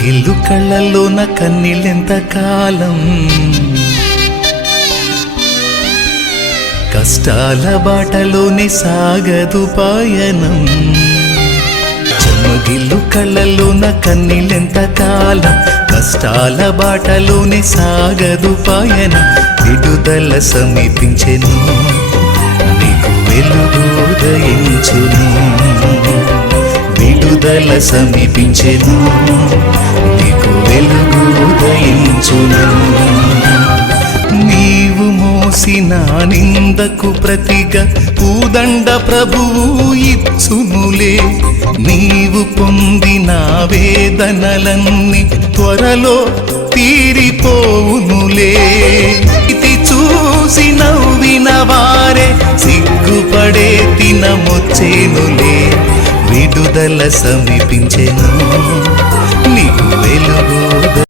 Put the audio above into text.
చెమ్మగిల్లు కళ్ళల్లోన కన్నీళ్ళెంత కాలం? కష్టాల బాటలోనే సాగదు పాయనం. చెమ్మగిల్లు కళ్ళల్లోన కన్నీళ్ళెంత కాలం? కష్టాల బాటలోనే సాగదు పాయనం. విడుదల సమీపించెను నీకు వెలుగు ఉదయించును. విడుదల సమీపించెను. నీవు మోసిన నిందకు ప్రతిగా పూదండ ప్రభువు ఇచ్చునులే నీవు పొందిన వేదనలన్నీ త్వరలో తీరిపోవునులే ఇది చూసి నవ్విన వారే సిగ్గుపడే తినమొచ్చేనులే. విడుదల సమీపించెను.